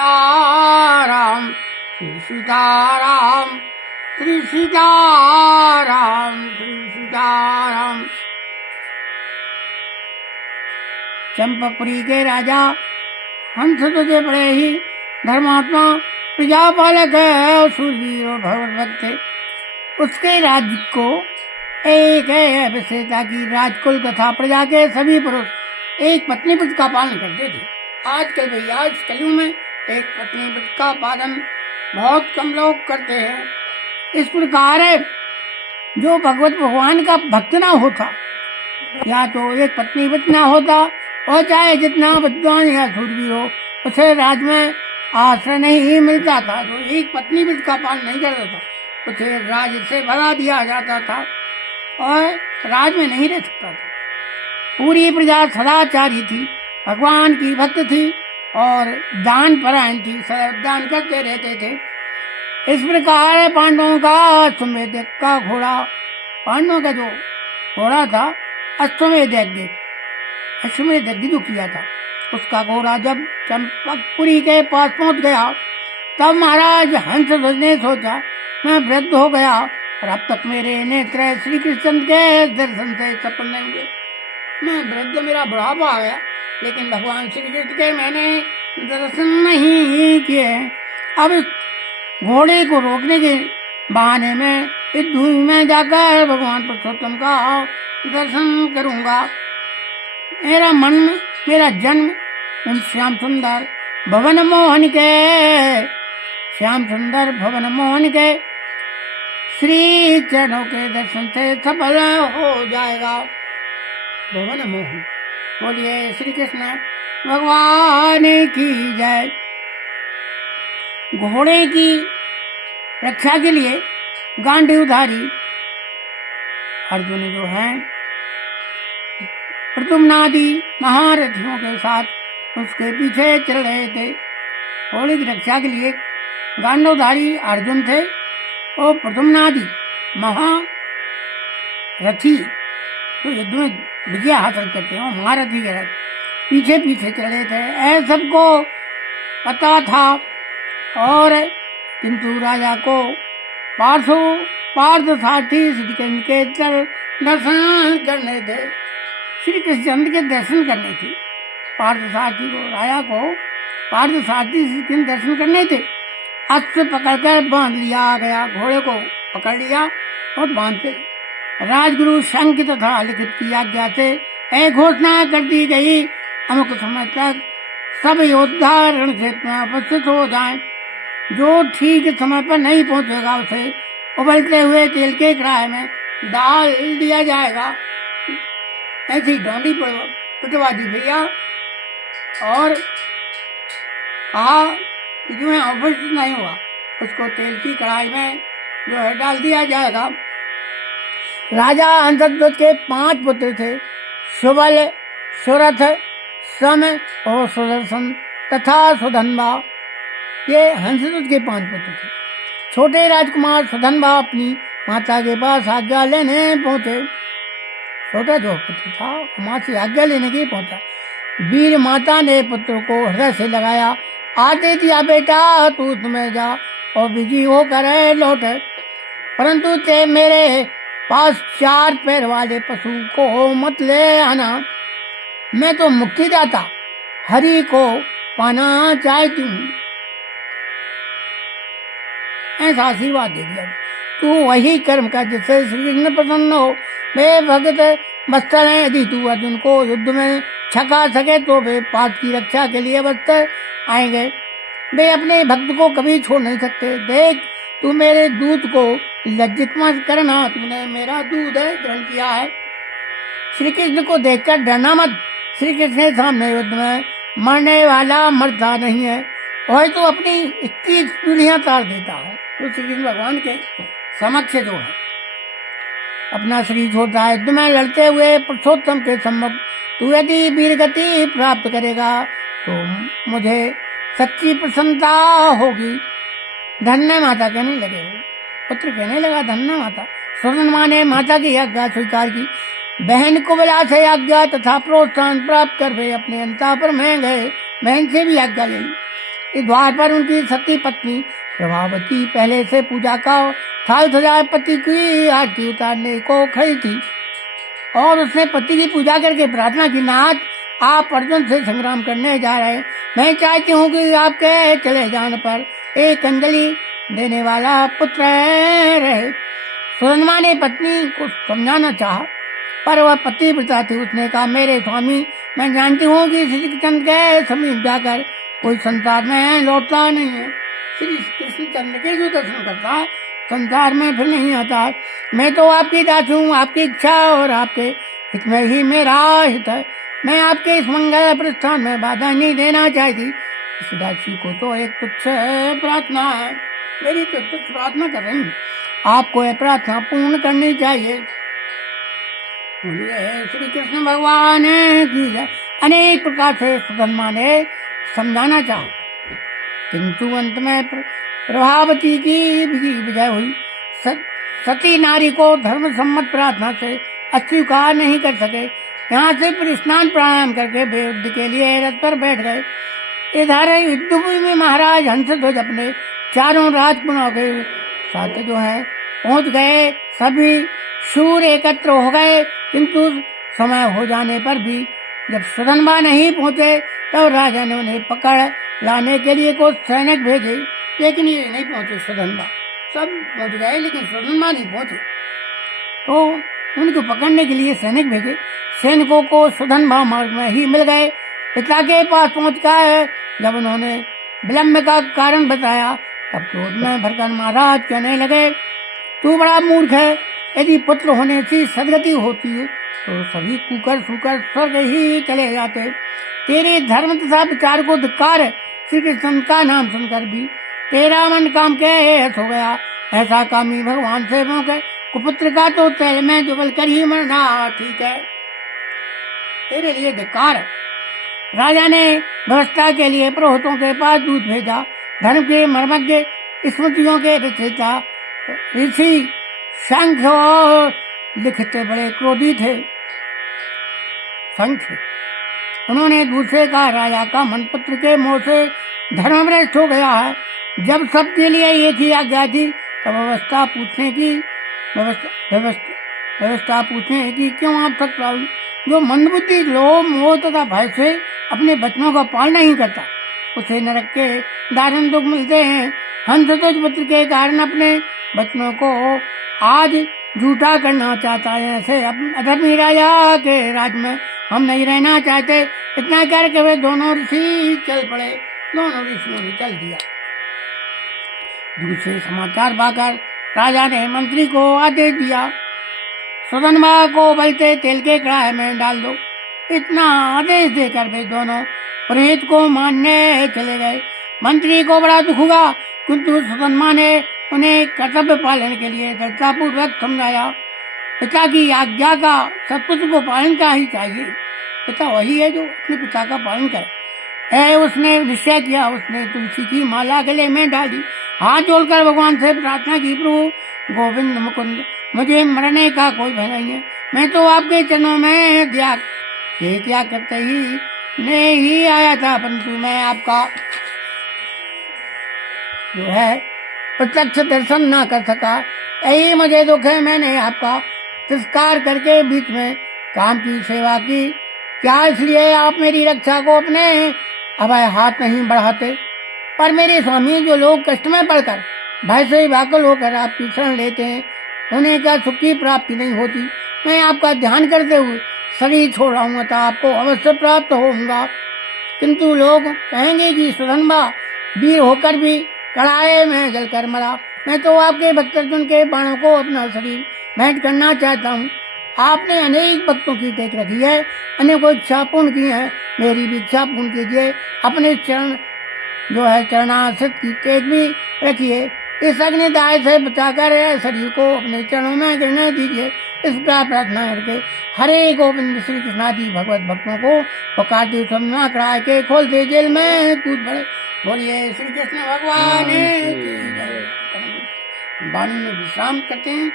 सीताराम श्री सीताराम श्री सीताराम श्री सीताराम। चंपापुरी के राजा हंस तुझे बड़े ही धर्मात्मा प्रजापालक और सूरवीर और भगवत भक्त थे। उसके राज्य को एक विशेषता की राजकुल तथा प्रजा के सभी पुरुष एक पत्नी व्रत का पालन करते थे। आजकल भैया इस कलयुग में एक पत्नी व्रत का पालन बहुत कम लोग करते हैं। इस प्रकार जो भगवान का भक्त ना होता या तो एक पत्नी व्रत ना होता और चाहे जितना विद्वान या सूरवीर हो उसे राज में आश्रय नहीं मिलता था। जो एक पत्नी व्रत का पालन नहीं करता था उसे राज से भगा दिया जाता था और राज में नहीं रह सकता था। पूरी प्रजा सदाचारी थी, भगवान की भक्त थी और दान परायण थी, सदैव दान करते रहते थे। इस प्रकार पांडवों का अश्वमेध का घोड़ा, पांडवों का जो घोड़ा था अश्वमेध यज्ञ जो किया था उसका घोड़ा जब चंपकपुरी के पास पहुंच गया तब महाराज हंसध्वज ने सोचा मैं वृद्ध हो गया और अब तक मेरे नेत्र श्री कृष्ण के दर्शन से सफल नहीं हुए। मैं वृद्ध, मेरा बुढ़ापा आ गया, लेकिन भगवान श्री कृष्ण के मैंने दर्शन नहीं किए। अब इस घोड़े को रोकने के बहाने में इस भूमि में जाकर भगवान पुरुषोत्तम का दर्शन करूंगा। मेरा मन में मेरा जन्म उन श्याम सुंदर भवन मोहन के श्री चरणों के दर्शन से सफल हो जाएगा। भवन मोहन, बोलिए श्री कृष्ण भगवान की जय। घोड़े की रक्षा के लिए गांडीवधारी अर्जुन जो है प्रद्युम्नादि महारथियों के साथ उसके पीछे चल रहे थे। घोड़े की रक्षा के लिए गांडीवधारी अर्जुन थे और प्रद्युम्नादि महारथी तो युद्ध में विजय हासिल करते हैं, महारथी के पीछे पीछे चल रहे थे। ऐसा सबको पता था और किंतु राजा को पार्थसारथी श्री कृष्ण के दर्शन करने थे, श्री कृष्ण के दर्शन करने थे। पार्थसारथी को, राजा को पार्थसारथी श्री कृष्ण दर्शन करने थे। अस्त्र पकड़कर बांध लिया गया, घोड़े को पकड़ लिया और बांध के राजगुरु शंख तथा लिखित की आज्ञा से एक घोषणा कर दी गई, अमुक समय तक सब योद्धा रण क्षेत्र में उपस्थित हो जाएं। जो ठीक समय पर नहीं पहुंचेगा उसे उबलते हुए तेल के कढ़ाई में डाल दिया जाएगा। ऐसी डोंडी पिटवा दी भैया और कहा कि जो है उपस्थित नहीं हुआ उसको तेल की कढ़ाई में जो है डाल दिया जाएगा। राजा हंसध्वज के 5 पुत्र थे, सुबल, सुरथ, सम और सुदर्शन तथा सुधन्वा। ये हंसध्वज के 5 पुत्र थे। छोटे राजकुमार सुधन्वा अपनी माता के पास आज्ञा लेने पहुंचे। छोटा जो पुत्र था माँ से आज्ञा लेने के पहुंचा। वीर माता ने पुत्र को हृदय से लगाया, आते दिया बेटा तू तुम्हें जा और बिजी होकर लौट, परंतु ते मेरे पास 4 पैर वाले पशु को मत ले आना। मैं तो मुक्तिदाता हरि को पाना चाहती हूँ। ऐसा आशीर्वाद दे दिया, तू वही कर्म कर जिससे श्री कृष्ण प्रसन्न हो। वे भगत वस्त्र हैं, यदि तू अर्जुन को युद्ध में छका सके तो वे पाठ की रक्षा के लिए वस्त्र आएंगे। वे अपने भक्त को कभी छोड़ नहीं सकते। देख तू मेरे दूध को लज्जित मत करना, तूने मेरा दूध ग्रहण किया है। श्री कृष्ण को देखकर डरना मत, श्री कृष्ण के सामने युद्ध में मरने वाला मरता नहीं है, वही तो अपनी 21 पीढ़ियां तार देता है। तो श्री कृष्ण भगवान के समक्ष जो है अपना शरीर छोड़ता है। युद्ध में लड़ते हुए पुरुषोत्तम के सम्मुख तू यदि वीर गति प्राप्त करेगा तो मुझे सच्ची प्रसन्नता होगी। धन्य माता कहने लगे, पुत्र कहने लगा धन्य माता। सुधन्वा ने माता की आज्ञा स्वीकार की। बहन कुबला से आज्ञा तथा प्रोत्साहन प्राप्त कर वे अपने अंतापुर में गए। बहन से भी आज्ञा ली। इस द्वार पर उनकी सती पत्नी प्रभावती पहले से पूजा का थाल सजाए पति की आरती उतारने को खड़ी थी और उसने पति की पूजा करके प्रार्थना की, नाथ आप अर्जुन से संग्राम करने जा रहे हैं, मैं चाहती हूँ कि आपके चले जाने पर एक अंजलि देने वाला पुत्र रहे। सुरनमा ने पत्नी को समझाना चाहा, पर वह पतिव्रता थी। उसने कहा, मेरे स्वामी, मैं जानती हूँ कि श्री कृष्ण के समीप जाकर कोई संसार में लौटता नहीं है। श्री कृष्णचंद्र के जो दर्शन करता है संसार में फिर नहीं आता है। मैं तो आपकी दासी हूँ, आपकी इच्छा और आपके हित में ही मेरा हित है। मैं आपके इस मंगल प्रस्थान में बाधा नहीं देना चाहती। इस दासी को तो एक तुच्छ प्रार्थना है, मेरी तो तुच्छ प्रार्थना कर रही हूँ, आपको यह प्रार्थना पूर्ण करनी चाहिए। श्री कृष्ण भगवान की जय। अनेक प्रकार से सुदामा ने समझाना चाहा, किंतु अंत में प्रभावती की विजय हुई। सती नारी को धर्म सम्मत प्रार्थना से अस्वीकार नहीं कर सके। यहाँ से फिर स्नान प्राणायाम करके वे युद्ध के लिए रथ पर बैठ गए। इधर युद्धभूमि में महाराज हंसध्वज अपने चारों राजकुमारों के साथ जो है पहुंच गए। सभी शूर एकत्र हो गए, किंतु समय हो जाने पर भी जब सुधन्वा नहीं पहुंचे तब राजा ने उन्हें पकड़ लाने के लिए कुछ सैनिक भेजे, लेकिन ये नहीं पहुंचे। सुधन्वा सब पहुंच गए लेकिन सुधन्वा नहीं पहुंचे, तो उनको पकड़ने के लिए सैनिक भेजे। सैनिकों को सुधन्वा मार्ग में ही मिल गए। पिता के पास पहुंच गए। जब उन्होंने विलम्ब का कारण बताया तब क्रोध में भरकर महाराज कहने लगे, तू बड़ा मूर्ख है। यदि पुत्र होने से सदगति होती है तो सभी कुकर सुकर स्वर्ग ही चले जाते। तेरे धर्म तथा विचार को धिक्कार है। श्री कृष्ण का नाम सुनकर भी तेरा मन काम के हेत हो गया। ऐसा कामी भगवान से मौके कुपुत्र का तो तेल में जुगल कर ही मरना ठीक है, तेरे लिए धिक्कार है। राजा ने व्यवस्था के लिए पुरोहितों के पास दूत भेजा। धर्म के मर्मज्ञ स्मृतियों के रचयिता ऋषि शंख और लिखते बड़े क्रोधी थे। शंख उन्होंने दूसरे का राजा का मन पुत्र के मोह से धर्मभ्रष्ट हो गया है। जब सबके लिए एक ही आज्ञा थी तब व्यवस्था पूछने की क्यों आप तक हुई। जो मंदबुद्धि लोभ मोह तथा भय से अपने बचनों का पालन नहीं करता उसे नरक के दारुण दुख मिलते हैं। हंसध्वज पुत्र के कारण अपने बचनों को आज झूठा करना चाहता है। ऐसे अधर्मी राजा के राज में हम नहीं रहना चाहते। इतना करके वे दोनों ऋषि चल पड़े। दोनों ऋषियों ने चल दिया। दूसरे समाचार पाकर राजा ने मंत्री को आदेश दिया, सुधन्वा को बलते तेल के कड़ाहे में डाल दो। इतना आदेश देकर वे दोनों पुरोहित को मानने चले गए। मंत्री को बड़ा दुख हुआ, किंतु सुधन्वा ने उन्हें कर्तव्य पालन के लिए दृढ़तापूर्वक समझाया। पिता की आज्ञा का सत्पुत्र को पालन का ही चाहिए। पिता वही है जो अपने पिता का पालन करे। उसने निश्चय किया। उसने तुलसी की माला गले में डाली, हाथ जोड़कर भगवान से प्रार्थना की, प्रभु गोविंद मुकुंद, मुझे मरने का कोई भय नहीं है। मैं तो आपके चरणों में त्याग करते ही आया था, परंतु मैं आपका जो है प्रत्यक्ष दर्शन न कर सका। यही मुझे दुख है। मैंने आपका तिरस्कार करके बीच में काम की सेवा की। क्या इसलिए आप मेरी रक्षा को अपने अभय हाथ नहीं बढ़ाते? पर मेरे स्वामी, जो लोग कष्ट में पड़कर भय से व्याकुल होकर आपकी शरण लेते हैं उन्हें क्या सुख की प्राप्ति नहीं होती? मैं आपका ध्यान करते हुए शरीर छोड़ रहा हूँ तो आपको अवश्य प्राप्त होऊंगा। किंतु लोग कहेंगे कि सुधन्वा वीर होकर भी कड़ाहे में जलकर मरा। मैं तो आपके भक्त अर्जुन के बाणों को अपना शरीर भेंट करना चाहता हूँ। आपने अनेक भक्तों की टेक रखी है, अनेकों इच्छा पूर्ण की है, मेरी भी इच्छा पूर्ण कीजिए। अपने चरण जो है चरणाश्रित की टेक भी रखिए। इस अग्निदाह से बचाकर शरीर को अपने चरणों में गिरने दीजिए। इस प्रकार प्रार्थना करके हरे गोविंद श्री कृष्णादि भगवत भक्तों को पुकारते समझना कड़ा के खोलते जेल में कूद पड़े। बोलिए श्री कृष्ण भगवान की जय। वाणी में विश्राम करते हैं।